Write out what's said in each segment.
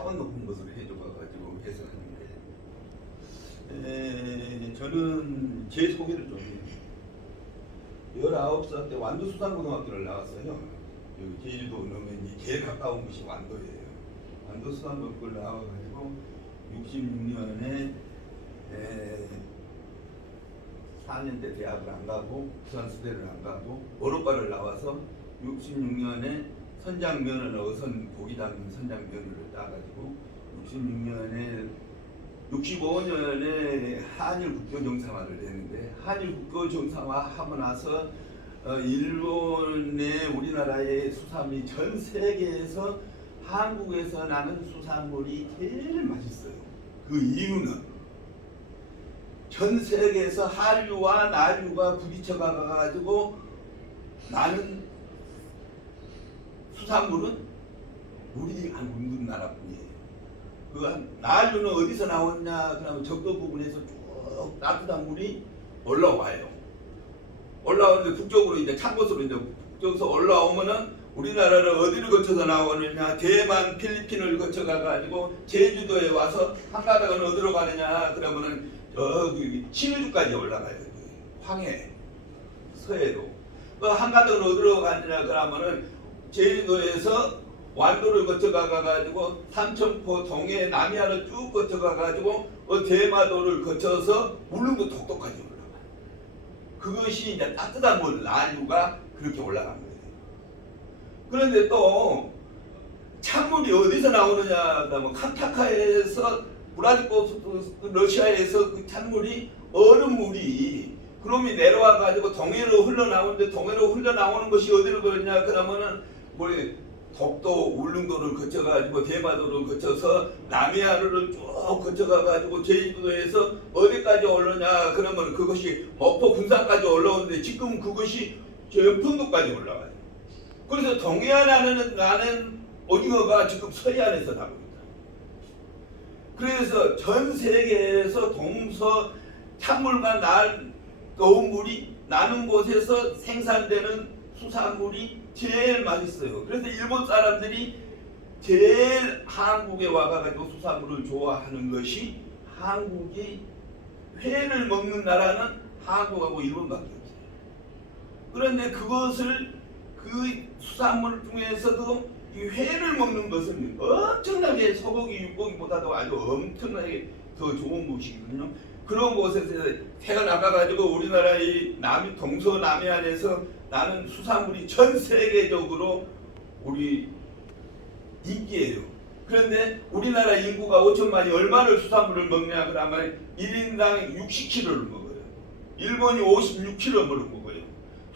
차원 높은 것으로 해줘가지고 해서 하는데, 저는 제 소개를 좀 해요. 19살 때 완도수산고등학교를 나왔어요. 여기 제주도 넘으면 제일 가까운 곳이 완도예요. 완도수산고등학교를 나와가지고 66년에 4년대 대학을 안 가고 부산수대를 안 가고 어로과를 나와서 66년에 선장면허를 어선 고기 담는 선장면허를 따가지고 65년에 한일 국교 정상화를 했는데, 한일 국교 정상화 하고 나서 일본의 우리나라의 수산물이 전 세계에서 한국에서 나는 수산물이 제일 맛있어요. 그 이유는 전 세계에서 한류와 난류가 부딪혀 가가지고 나는 수산물은 우리 한국 나라뿐이에요. 그 난류는 어디서 나왔냐? 그러면 적도 부분에서 쭉 따뜻한 물이 올라와요. 올라오는데 북쪽으로 이제 찬 곳으로 이제 북쪽에서 올라오면은 우리나라를 어디를 거쳐서 나오느냐? 대만, 필리핀을 거쳐 가가지고 제주도에 와서 한가닥은 어디로 가느냐? 그러면은 저기 신의주까지 올라가요. 황해, 서해로. 그 한가닥은 어디로 가느냐? 그러면은 제주도에서 완도를 거쳐 가가지고 삼천포, 동해, 남해안을 쭉 거쳐 가가지고 대마도를 거쳐서 울릉도 독도까지 올라가요. 그것이 이제 따뜻한 물 난류가 그렇게 올라간 거예요. 그런데 또 찬물이 어디서 나오느냐? 그러면 캄차카에서 브라질포스트 러시아에서 그 찬물이 얼음물이 그놈이 내려와 가지고 동해로 흘러나오는데, 동해로 흘러나오는 것이 어디로 그러냐? 그러면은 우리 독도 울릉도를 거쳐가지고 대마도를 거쳐서 남해안을 쭉 거쳐가가지고 제주도에서 어디까지 올라오냐? 그러면 그것이 목포 군산까지 올라오는데 지금 그것이 저 영풍도까지 올라가요. 그래서 동해안에 나는 오징어가 지금 서해안에서 나옵니다. 그래서 전 세계에서 동서 찬물과 더운 물이 나는 곳에서 생산되는 수산물이 제일 맛있어요. 그래서 일본 사람들이 제일 한국에 와가지고 수산물을 좋아하는 것이, 한국이 회를 먹는 나라는 한국하고 일본밖에 없어요. 그런데 그것을 그 수산물 중에서도 이 회를 먹는 것은 엄청나게 소고기, 육고기보다도 아주 엄청나게 더 좋은 곳이거든요. 그런 곳에서 태어나가지고 우리나라의 동서남해안에서 나는 수산물이 전 세계적으로 우리 인기예요. 그런데 우리나라 인구가 5천만이 얼마를 수산물을 먹냐? 그러면 1인당 60kg를 먹어요. 일본이 56kg 먹어요.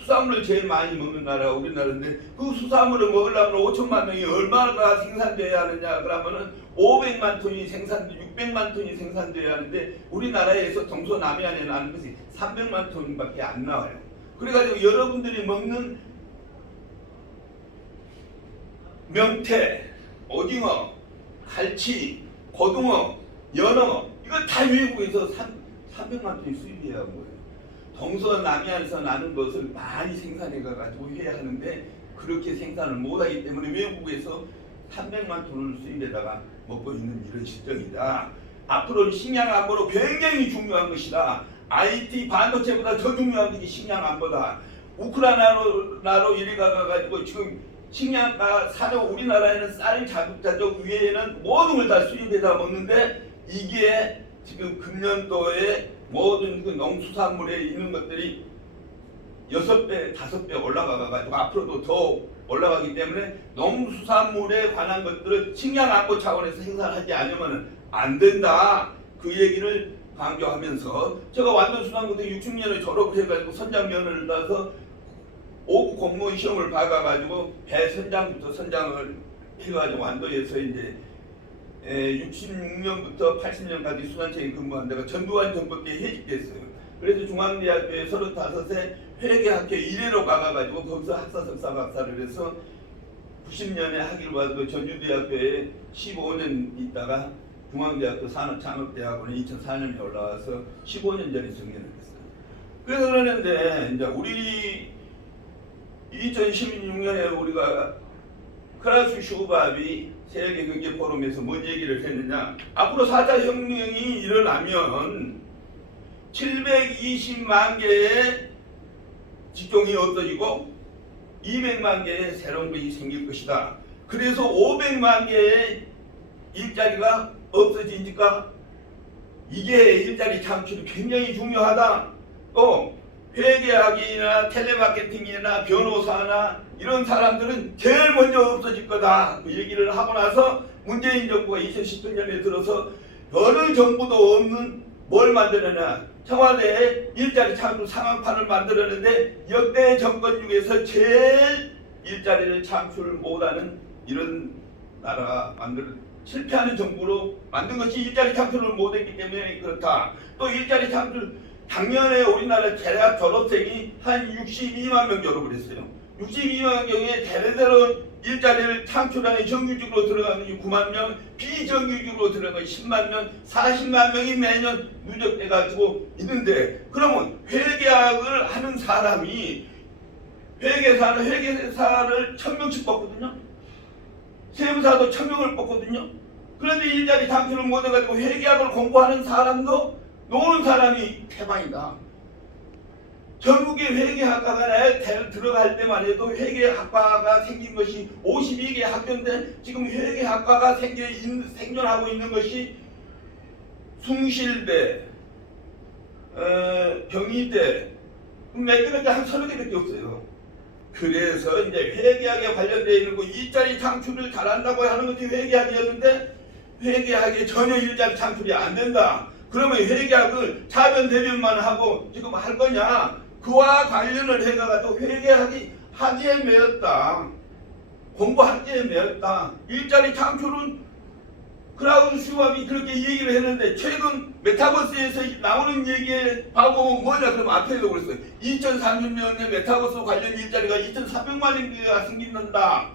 수산물을 제일 많이 먹는 나라가 우리나라인데, 그 수산물을 먹으려면 5천만 명이 얼마나 생산돼야 하느냐? 그러면은 500만 톤이 600만 톤이 생산돼야 하는데, 우리나라에서 동서남해안에 나는 것이 300만 톤밖에 안 나와요. 그래가지고 여러분들이 먹는 명태, 오징어, 갈치, 고등어, 연어, 이거 다 외국에서 300만 톤이 수입해야 하는 거예요. 동서남해안에서 나는 것을 많이 생산해 가지고 해야 하는데, 그렇게 생산을 못하기 때문에 외국에서 300만 톤을 수입에다가 먹고 있는 이런 실정이다. 앞으로는 식량 안보로 굉장히 중요한 것이다. IT 반도체보다 더 중요한 것이 식량 안보다. 우크라이나로 이리 가가지고 지금 식량가 사료, 우리나라에는 쌀 자급자족 외에는 모든 걸 다 수입해다 먹는데, 이게 지금 금년도에 모든 그 농수산물에 있는 것들이 6배, 5배 올라가가지고 앞으로도 더 올라가기 때문에 농수산물에 관한 것들을 식량 안보 차원에서 생산하지 않으면 안 된다. 그 얘기를 강조하면서, 제가 완도수산고등 60년에 졸업을 해가지고 선장면허를 따서 5급 공무원 시험을 봐가지고 배 선장부터 선장을 해가지고 완도에서 이제 66년부터 80년까지 수산청에 근무한 데가 전두환 정부 때 해직됐어요. 그래서 중앙대학교에 35세 회계학회 1회로 가가지고 거기서 학사, 석사, 박사를 해서 90년에 학위를 받고 전주대학교에 15년 있다가 중앙대학교 산업창업대학원에 2004년에 올라와서 15년 전에 정년을 했어요. 그래서 그러는데 이제 우리 2016년에 우리가 크라우스 슈밥이 세계경제포럼에서 뭔 얘기를 했느냐. 앞으로 4차 혁명이 일어나면 720만 개의 직종이 없어지고 200만 개의 새로운 것이 생길 것이다. 그래서 500만 개의 일자리가 없어지니까 이게 일자리 창출이 굉장히 중요하다. 또 회계학이나 텔레마케팅이나 변호사나 이런 사람들은 제일 먼저 없어질 거다. 그 얘기를 하고 나서 문재인 정부가 2019년에 들어서 어느 정부도 없는 뭘 만들었냐. 청와대에 일자리 창출 상황판을 만들었는데 역대 정권 중에서 제일 일자리를 창출 못하는 이런 나라가 실패하는 정부로 만든 것이 일자리 창출을 못했기 때문에 그렇다. 또 일자리 창출 작년에 우리나라 대학 졸업생이 한 62만 명 졸업을 했어요. 62만 명의 대대로 일자리를 창출하는 정규직으로 들어가는 게 9만 명, 비정규직으로 들어가는 10만 명, 40만 명이 매년 누적돼 가지고 있는데, 그러면 회계학을 하는 사람이 회계사를 1000명씩 뽑거든요. 세무사도 1000명을 뽑거든요. 그런데 일자리 창출을 못해가지고 회계학을 공부하는 사람도 노는 사람이 태반이다. 전국의 회계학과가 들어갈 때만 해도 회계학과가 생긴 것이 52개 학교인데 지금 회계학과가 생존하고 있는 것이 숭실대, 경희대 몇 개밖에 한 30개밖에 없어요. 그래서 이제 회계학에 관련되어 있는 거 일자리 창출을 잘한다고 하는 것이 회계학이었는데 회계학에 전혀 일자리 창출이 안 된다. 그러면 회계학을 차변 대변만 하고 지금 할 거냐? 그와 관련을 해가지고 회계학이 학위에 매였다. 공부 학위에 매였다. 일자리 창출은 크라우스 슈왑이 그렇게 얘기를 했는데 최근 메타버스에서 나오는 얘기에 하고 뭐냐 그럼 앞에도 그랬어요. 2030년에 메타버스 관련 일자리가 2,400만 개가 생긴다.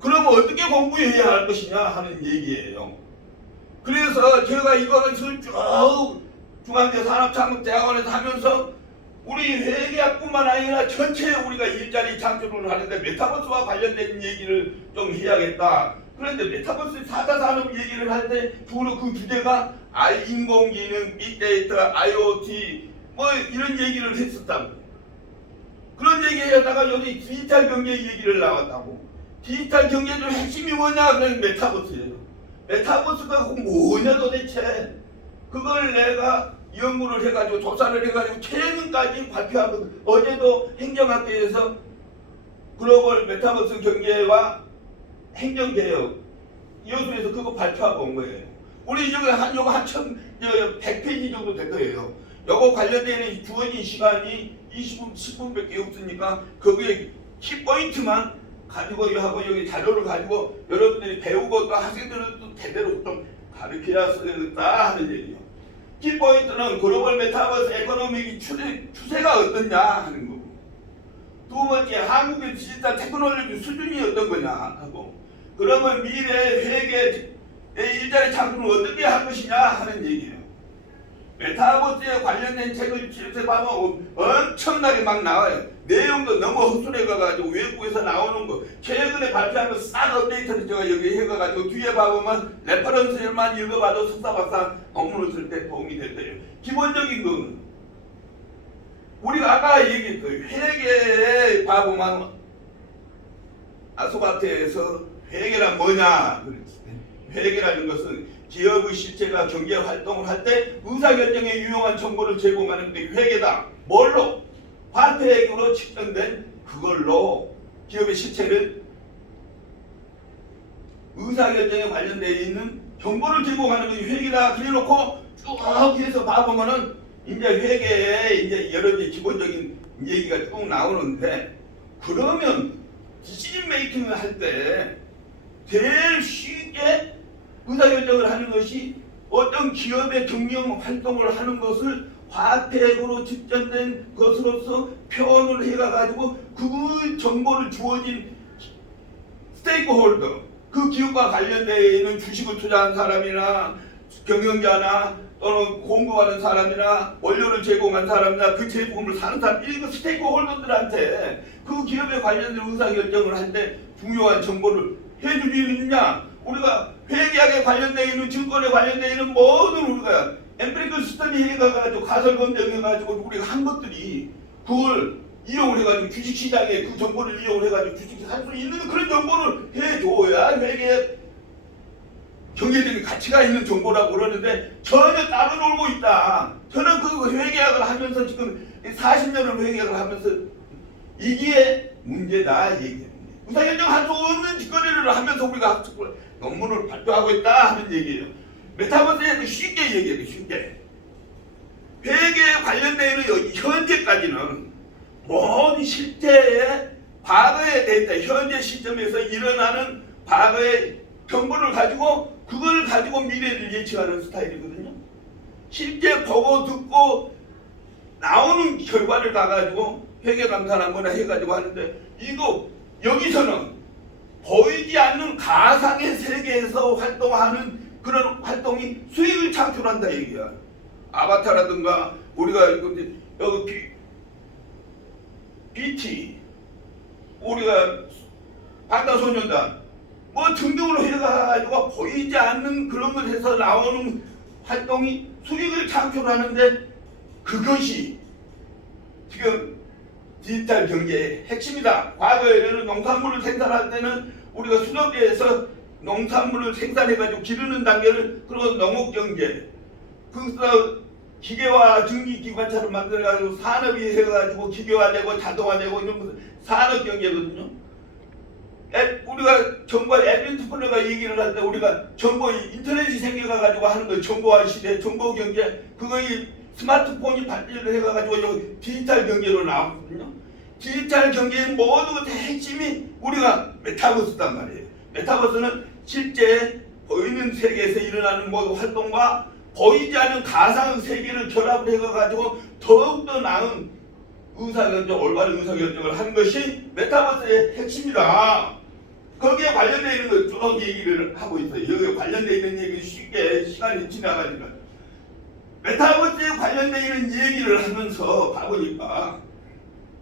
그러면 어떻게 공부해야 할 것이냐 하는 얘기예요. 그래서 제가 이것을 쭉 중앙대 산업창업대학원에서 하면서 우리 회계학뿐만 아니라 전체 우리가 일자리 창출을 하는데 메타버스와 관련된 얘기를 좀 해야겠다. 그런데 메타버스 4차 산업 얘기를 할 때 주로 그 주제가 인공지능, 빅데이터, IoT 뭐 이런 얘기를 했었다고. 그런 얘기하다가 여기 디지털 경제 얘기를 나왔다고. 디지털 경제 중 핵심이 뭐냐? 그냥 메타버스예요. 메타버스가 뭐냐 도대체. 그걸 내가 연구를 해가지고 조사를 해가지고 최근까지 발표하고 어제도 행정학계에서 글로벌 메타버스 경제와 행정개혁 여수에서 그거 발표하고 온 거예요. 우리 여기 요거 한 100페이지 정도 될 거예요. 요거 관련되는 주어진 시간이 20분, 10분밖에 없으니까 거기에 키포인트만 가지고 하고 여기 자료를 가지고 여러분들이 배우고 또 학생들은 또 제대로 좀 가르쳐야 쓰겠다 하는 얘기예요. 키포인트는 글로벌 메타버스 에코노믹 추세가 어떻냐 하는 거고, 두 번째 한국의 디지털 테크놀로지 수준이 어떤 거냐 하고, 그러면 미래 회계 일자리 창출을 어떻게 할 것이냐 하는 얘기예요. 메타버스에 관련된 책을 보면 엄청나게 막 나와요. 내용도 너무 헛소리해가지고 외국에서 나오는 거 최근에 발표한 거 싹 업데이트를 제가 여기 해가지고 뒤에 봐보면 레퍼런스만 읽어봐도 석사박사 논문을 쓸 때 도움이 될 거예요. 기본적인 거는 우리가 아까 얘기했던 회계에 봐보면 아소바트에서 회계란 뭐냐 그랬지. 회계라는 것은 기업의 실체가 경제 활동을 할 때 의사결정에 유용한 정보를 제공하는 게 회계다. 뭘로? 화폐액으로 측정된 그걸로 기업의 실체를 의사결정에 관련되어 있는 정보를 제공하는 것이 회계다. 그래놓고 쭉 해서 봐보면은 이제 회계에 이제 여러 가지 기본적인 얘기가 쭉 나오는데, 그러면 디시전 메이킹을 할 때 제일 쉽게 의사결정을 하는 것이 어떤 기업의 경영 활동을 하는 것을 화폐액으로 측정된 것으로서 표현을 해가지고 그 정보를 주어진 스테이크홀더, 그 기업과 관련되어 있는 주식을 투자한 사람이나 경영자나 또는 공부하는 사람이나 원료를 제공한 사람이나 그 제품을 사는 사람, 이 스테이크홀더들한테 그 기업에 관련된 의사결정을 할 때 중요한 정보를 해주지 있느냐? 우리가 회계학에 관련되어 있는 증권에 관련되어 있는 모든 우리가 엠피리컬 스터디 해가지고 가설 검증해가지고 우리가 한 것들이 그걸 이용을 해가지고 주식시장에 그 정보를 이용을 해가지고 주식 살 수 있는 그런 정보를 해줘야 회계 경제적인 가치가 있는 정보라고 그러는데 전혀 따로 놀고 있다. 저는 그 회계학을 하면서 지금 40년을 회계학을 하면서 이게 문제다 얘기예요. 의사결정 할 수 없는 짓거리를 하면서 우리가 학습을 논문을 발표하고 있다 하는 얘기예요. 메타버스에 쉽게 얘기해요. 쉽게. 회계에 관련되어 있는 현재까지는 모든 실제의 과거의 데이터, 현재 시점에서 일어나는 과거의 정보를 가지고 그걸 가지고 미래를 예측하는 스타일이거든요. 실제 보고 듣고 나오는 결과를 가가지고 회계감사나 뭐나 해가지고 하는데 이거 여기서는 보이지 않는 가상의 세계에서 활동하는 그런 활동이 수익을 창출한다 얘기야. 아바타라든가 우리가 여기 BT 우리가 방탄소년단 뭐 등등으로 해가지고 보이지 않는 그런 것에서 나오는 활동이 수익을 창출하는데 그것이 지금 디지털 경제의 핵심이다. 과거에는 농산물을 생산할 때는 우리가 수렵에서 농산물을 생산해가지고 기르는 단계를 그리고 농업경제 그래서 기계화 증기기관차를 만들어가지고 산업이 해가지고 기계화되고 자동화되고 이런 것은 산업경제거든요. 우리가 정보 엔터프레너가 얘기를 할 때 우리가 정보 인터넷이 생겨가지고 하는 거예요. 정보화 시대, 정보 경제 그거의 스마트폰이 발전을 해가지고 디지털 경제로 나오거든요. 디지털 경제의 모든 것의 핵심이 우리가 메타버스단 말이에요. 메타버스는 실제 보이는 세계에서 일어나는 모든 활동과 보이지 않는 가상 세계를 결합을 해가지고 더욱더 나은 의사결정, 올바른 의사결정을 하는 것이 메타버스의 핵심이다. 거기에 관련되어 있는 걸 쭉 얘기를 하고 있어요. 여기에 관련되어 있는 얘기 쉽게 시간이 지나가니까 메타버스에 관련되어 있는 얘기를 하면서 가보니까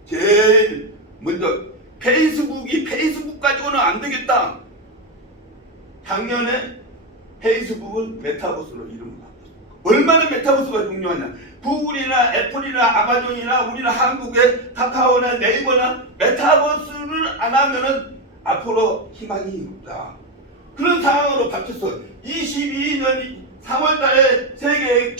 제일 먼저 페이스북 가지고는 안 되겠다. 작년에 페이스북은 메타버스로 이름을 바꿨어요. 얼마나 메타버스가 중요하냐. 구글이나 애플이나 아마존이나 우리나 한국의 카카오나 네이버나 메타버스를 안 하면은 앞으로 희망이 없다. 그런 상황으로 바뀌었어. 22년 3월 달에 세계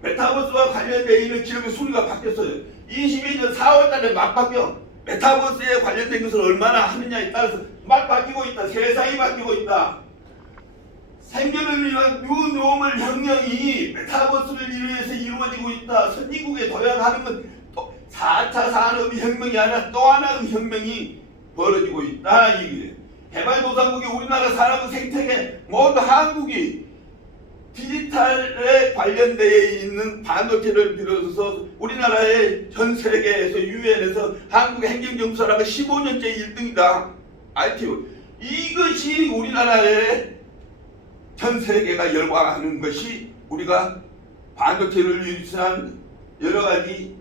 메타버스와 관련되어 있는 기업의 순위가 바뀌었어요. 22년 4월 달에 막 바뀌어. 메타버스에 관련된 것을 얼마나 하느냐에 따라서 막 바뀌고 있다. 세상이 바뀌고 있다. 생존을 위한 뉴노멀 혁명이 메타버스를 위해서 이루어지고 있다. 선진국에 도약하는 건 또 4차 산업혁명이 아니라 또 하나의 혁명이 벌어지고 있다. 이게 개발도상국이 우리나라 산업 생태계 모두 한국이 디지털에 관련되어 있는 반도체를 비롯해서 우리나라의 전 세계에서 유엔에서 한국의 행정점수라가 15년째 1등이다. IT 이것이 우리나라의 전 세계가 열광하는 것이 우리가 반도체를 유치한 여러 가지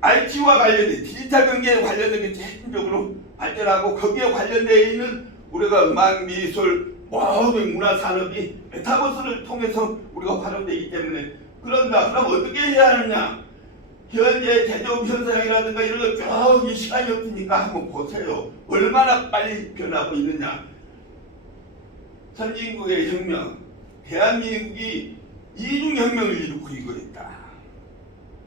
IT와 관련된 디지털 경제에 관련된 게 핵심적으로 발전하고 거기에 관련되어 있는 우리가 음악, 미술, 모든 문화 산업이 메타버스를 통해서 우리가 활용되기 때문에 그런다. 그럼 어떻게 해야 하느냐? 현재 제조업 현상이라든가 이런 거 쭉 시간이 없으니까 한번 보세요. 얼마나 빨리 변하고 있느냐? 선진국의 혁명, 대한민국이 이중혁명을 일으키고 있다.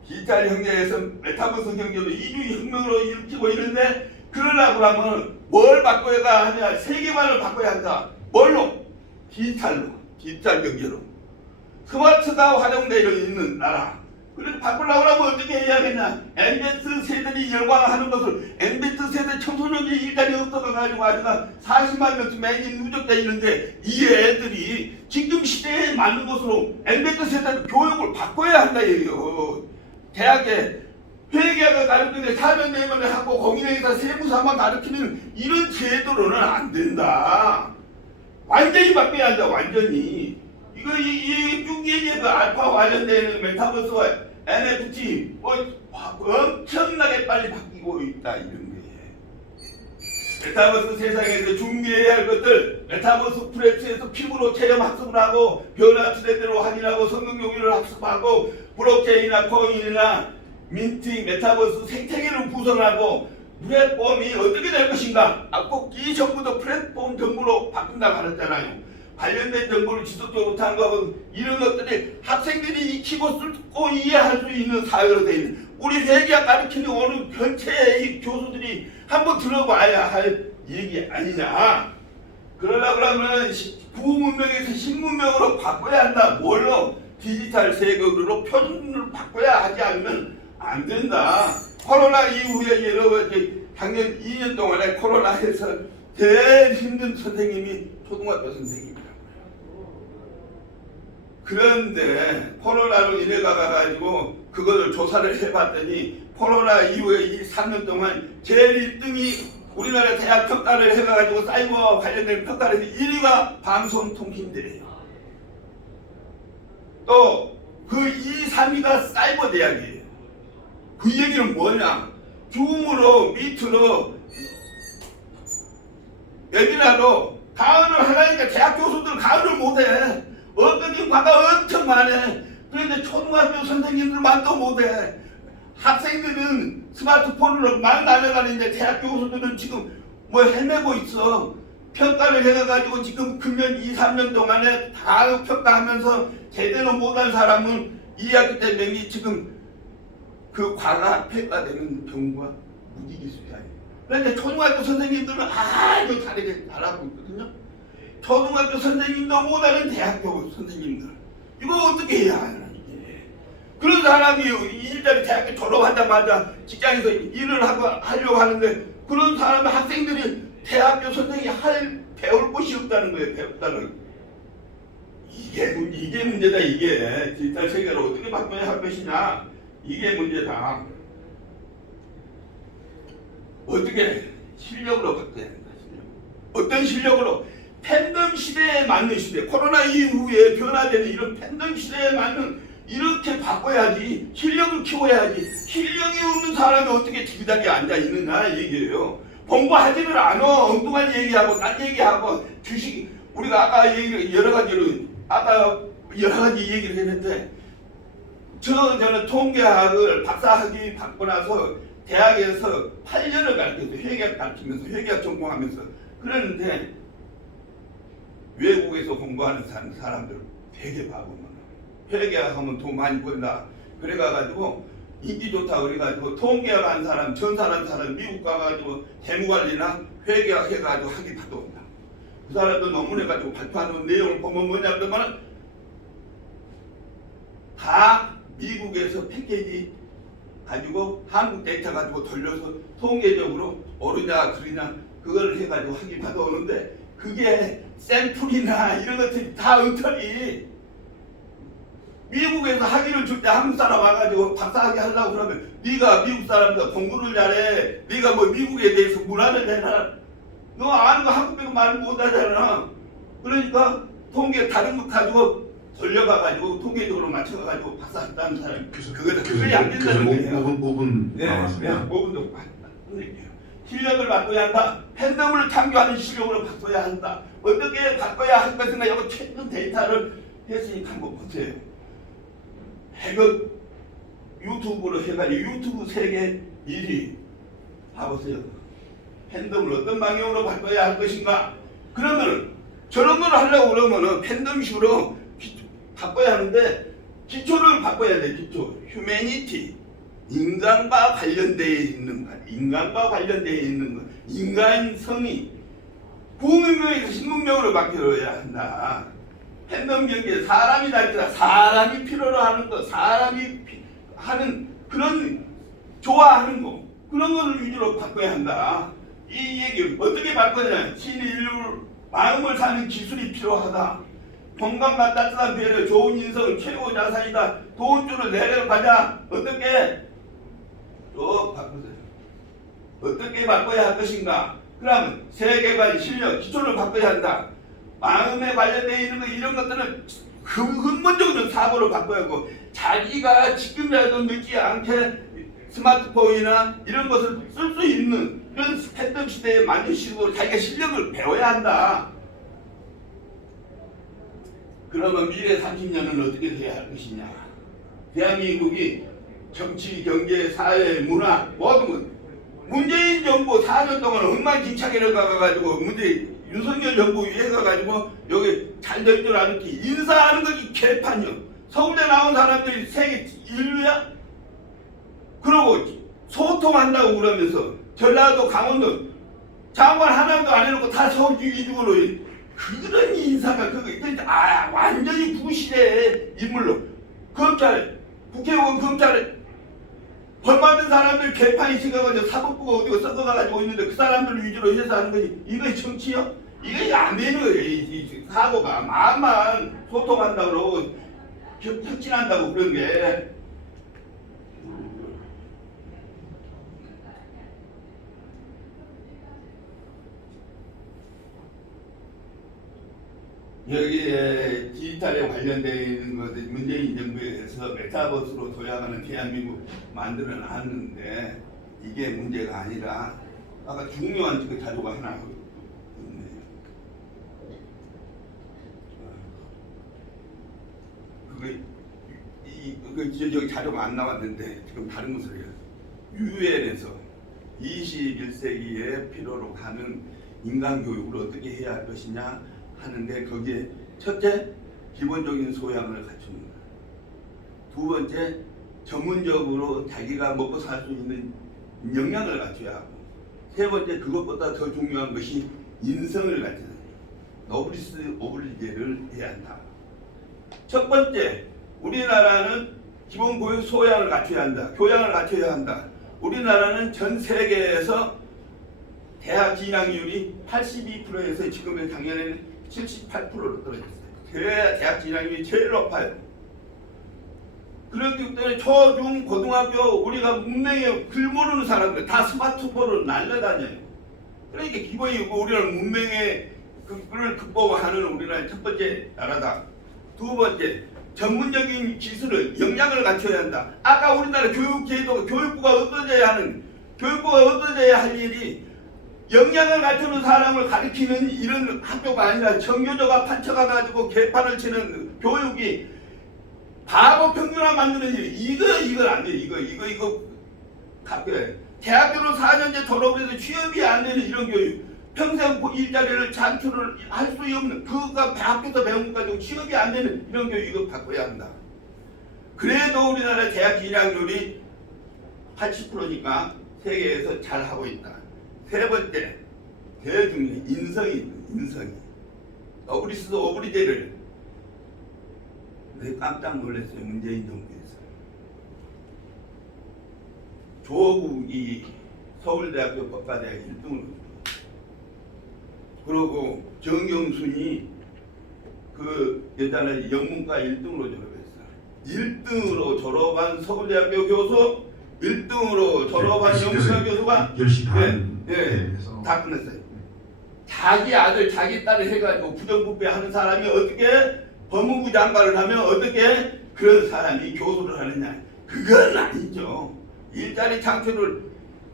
디지털 경제에서 메타버스 경제도 이중혁명으로 일으키고 있는데 그러려고 하면 뭘 바꿔야 하냐? 세계관을 바꿔야 한다. 뭘로? 디지털로, 디지털 경제로. 스마트가 활용되어 있는 나라. 그래서 바꾸려고 하면 어떻게 해야겠냐? MZ 세대들이 열광하는 것을 MZ 세대 청소년들이 일자리 없어가지고 아주가 40만 명씩 매년 누적되어 있는데 이 애들이 지금 시대에 맞는 것으로 MZ 세대 교육을 바꿔야 한다 얘기요. 대학에 회계학을 가르치는데 사면 내면을 하고 공인회계사 세무사만 가르치는 이런 제도로는 안 된다. 완전히 바뀌어야 한다. 완전히. 이거 쭉 얘기해서 알파 관련되는 메타버스와 NFT 엄청나게 빨리 바뀌고 있다 이런 거예요. 메타버스 세상에서 준비해야 할 것들, 메타버스 프레스에서 피부로 체험 학습을 하고 변화 추세대로 확인하고 성능 용어를 학습하고 블록체인이나 코인이나 민팅, 메타버스 생태계를 구성하고 플랫폼이 어떻게 될 것인가? 앞으로 이 정부도 플랫폼 정부로 바꾼다고 하셨잖아요. 관련된 정보를 지속적으로 탐구하고 이런 것들이 학생들이 익히고 쓰고 이해할 수 있는 사회로 되어 있는, 우리 회계학 가르치는 어느 전체의 이 교수들이 한번 들어봐야 할 얘기 아니냐. 그러면 구문명에서 신문명으로 바꿔야 한다. 뭘로? 디지털 세금으로 표준을 바꿔야 하지 않으면 안 된다. 코로나 이후에 여러 가지 작년 2년 동안에 코로나에서 제일 힘든 선생님이 초등학교 선생님이라고요. 그런데 코로나로 인해 가가지고 그것을 조사를 해봤더니 코로나 이후에 이 3년 동안 제일 1등이 우리나라 대학 평가를 해가지고 사이버 관련된 평가를 해서 1위가 방송통신대예요. 또 그 2, 3위가 사이버 대학이에요. 그 얘기는 뭐냐? 줌으로, 미트로, 웨비나로 강의를 하려니까 대학 교수들 강의를 못해. 어떤 과가 엄청 많아. 그런데 초등학교 선생님들만도 못해. 학생들은 스마트폰으로 막 날아가는데 대학 교수들은 지금 뭐 헤매고 있어. 평가를 해가지고 지금 금년 2, 3년 동안에 다 평가하면서 제대로 못한 사람은 2학기 때 명이 지금 그 과가 평가되는 경우가 무지기수야. 그런데 초등학교 선생님들은 아주 잘하고 있거든요. 초등학교 선생님도 못하는 대학교 선생님들. 이거 어떻게 해야 하나 이게. 그런 사람이 일자리 대학교 졸업하자마자 직장에서 일을 하려고 하는데 그런 사람은 학생들이 대학교 선생님이 배울 곳이 없다는 거예요. 배웠다는. 이게 문제다. 이게 디지털 세계를 어떻게 바꿔야 할 것이냐. 이게 문제다. 어떻게 실력으로 바꿔야 한다. 실력. 어떤 실력으로? 팬덤 시대에 맞는 시대. 코로나 이후에 변화되는 이런 팬덤 시대에 맞는 이렇게 바꿔야지. 실력을 키워야지. 실력이 없는 사람이 어떻게 지그자리에 앉아 있느냐 얘기예요. 공부하지를 않아. 엉뚱한 얘기하고 딴 얘기하고 주식 우리가 아까 여러 가지 얘기를 했는데 저는 통계학을 박사학위 받고 나서 대학에서 8년을 가르쳤어요. 회계학 가르치면서 회계학 전공하면서. 그랬는데 외국에서 공부하는 사람들 되게 바보만 회계학하면 돈 많이 번다. 그래가지고 인기 좋다 그래가지고 통계학 한 사람, 전산한 사람 미국 가가지고 재무관리나 회계학 해가지고 학위 받아온다. 그 사람도 논문해가지고 발표하는 내용을 보면 뭐냐 그러면 다 미국에서 패키지 가지고 한국 데이터 가지고 돌려서 통계적으로 옳으냐 그러냐 그걸 해가지고 학위 받아오는데 그게 샘플이나 이런 것들이 다 엉터리. 미국에서 학위를 줄 때 한국 사람 와가지고 박사학위 하려고 그러면 네가 미국 사람들 공부를 잘해. 네가 뭐 미국에 대해서 문화를 잘해. 너 아는 거 한국 배우 말 못하잖아. 그러니까 통계 다른 거 가지고 돌려가가지고 통계적으로 맞춰가지고 박사했다는 사람이 그게 안 된다는 거예요. 5분 네, 남았습니다. 5분도 받을게요. 실력을 바꿔야 한다. 팬덤을 탐구하는 실력으로 바꿔야 한다. 어떻게 바꿔야 할 것인가 이거 최근 데이터를 했으니까 한번 보세요. 해급 유튜브로 해가지고 유튜브 세계 1위 봐보세요. 팬덤을 어떤 방향으로 바꿔야 할 것인가. 그러면 저런 걸 하려고 그러면은 팬덤식으로 바꿔야 하는데 기초를 바꿔야 돼. 기초 휴머니티 인간과 관련되어 있는 것, 인간과 관련되어 있는 것, 인간성이 구문명에서 신문명으로 바뀌어야 한다. 팬덤 경기에 사람이 달리다 사람이 필요로 하는 거, 사람이 하는 그런 좋아하는 거 그런 거를 위주로 바꿔야 한다. 이 얘기 어떻게 바꿔야 신인류 마음을 사는 기술이 필요하다. 건강과 따뜻한 배려, 좋은 인성, 최고 자산이다. 돈줄을 내려가자. 어떻게? 또 바꾸세요. 어떻게 바꿔야 할 것인가? 그러면 세계관, 실력, 기초를 바꿔야 한다. 마음에 관련되어 있는 거 이런 것들은 근본적으로 사고를 바꿔야 하고 자기가 지금이라도 늦지 않게 스마트폰이나 이런 것을 쓸 수 있는 이런 스탠드업 시대에 맞는 식으로 자기가 실력을 배워야 한다. 그러면 미래 30년은 어떻게 돼야 할 것이냐. 대한민국이 정치, 경제, 사회, 문화 모든 것 문재인 정부 4년 동안 엉망진창에 가가지고 윤석열 정부 위에 가가지고 여기 잘 될 줄 아는지 인사하는 것이 개판이요. 서울대 나온 사람들이 세계 인류야? 그러고 소통한다고 그러면서 전라도, 강원도 장관 하나도 안 해놓고 다 서울 위주로 그런 인사가 완전히 부실해 인물로. 검찰, 국회의원 검찰에 벌 받은 사람들 개판이 시켜가지고 사법부가 어디고 썩어가지고 있는데 그 사람들 위주로 해서 하는 거지. 이거 정치요? 이거 안 되는 거예요. 이 사고가 마음만 소통한다고 혁신한다고 그런 게. 여기에 디지털에 관련된 것들 문재인 정부에서 메타버스로 도약하는 대한민국 만들어 놨는데 이게 문제가 아니라 아까 중요한 그 자료가 하나 있네요. 여기 자료가 안 나왔는데 지금 다른 것을 해요. UN에서 21세기에 필요로 하는 인간 교육을 어떻게 해야 할 것이냐 하는데 거기에 첫째 기본적인 소양을 갖추는 것, 두 번째 전문적으로 자기가 먹고 살 수 있는 역량을 갖춰야 하고, 세 번째 그것보다 더 중요한 것이 인성을 갖추는 노블리스 오블리제를 해야 한다. 첫 번째 우리나라는 기본 교육 소양을 갖춰야 한다. 교양을 갖춰야 한다. 우리나라는 전 세계에서 대학 진학률이 82%에서 지금의 작년에는 78%로 떨어졌어요. 대학 진학률이 제일 높아요. 그렇기 때문에 초, 중, 고등학교 우리가 문맹에 글 모르는 사람들 다 스마트폰으로 날려다녀요. 그러니까 기본이고 우리는 문맹의 그걸 극복하는 우리나라의 첫 번째 나라다. 두 번째 전문적인 기술을 역량을 갖춰야 한다. 아까 우리나라 교육제도 교육부가 어떠져야 할 일이 역량을 갖추는 사람을 가르치는 이런 학교가 아니라 정교조가 판쳐가가지고 개판을 치는 교육이 바보 평균화 만드는 일. 이거 안 돼. 이거 바뀌어야 돼. 대학교를 4년제 졸업을 해서 취업이 안 되는 이런 교육. 평생 일자리를 창출을 할 수 없는 그가 학교에서 배운 것 가지고 취업이 안 되는 이런 교육 이거 바꿔야 한다. 그래도 우리나라 대학 진학률이 80%니까 세계에서 잘하고 있다. 세 번째 대중의 인성이 노블리스 오블리제를 깜짝 놀랐어요. 문재인 정부에서 조국이 서울대학교 법과대학 1등으로, 그리고 정경순이 그 예전에 영문과 1등으로 졸업했어. 1등으로 졸업한 서울대학교 교수, 1등으로 졸업한 영문과 교수가 10시 반 다 끝냈어요. 자기 아들, 자기 딸을 해가지고 부정부패하는 사람이 어떻게 법무부 장관을 하면 어떻게 그런 사람이 교수를 하느냐. 그건 아니죠. 일자리 창출을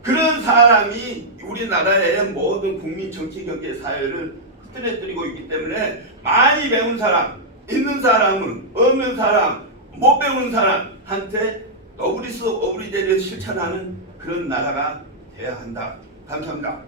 그런 사람이 우리나라의 모든 국민 정치 경제 사회를 흐트러뜨리고 있기 때문에 많이 배운 사람, 있는 사람은 없는 사람, 못 배운 사람한테 노블리스 오블리제를 실천하는 그런 나라가 돼야 한다. 감사합니다.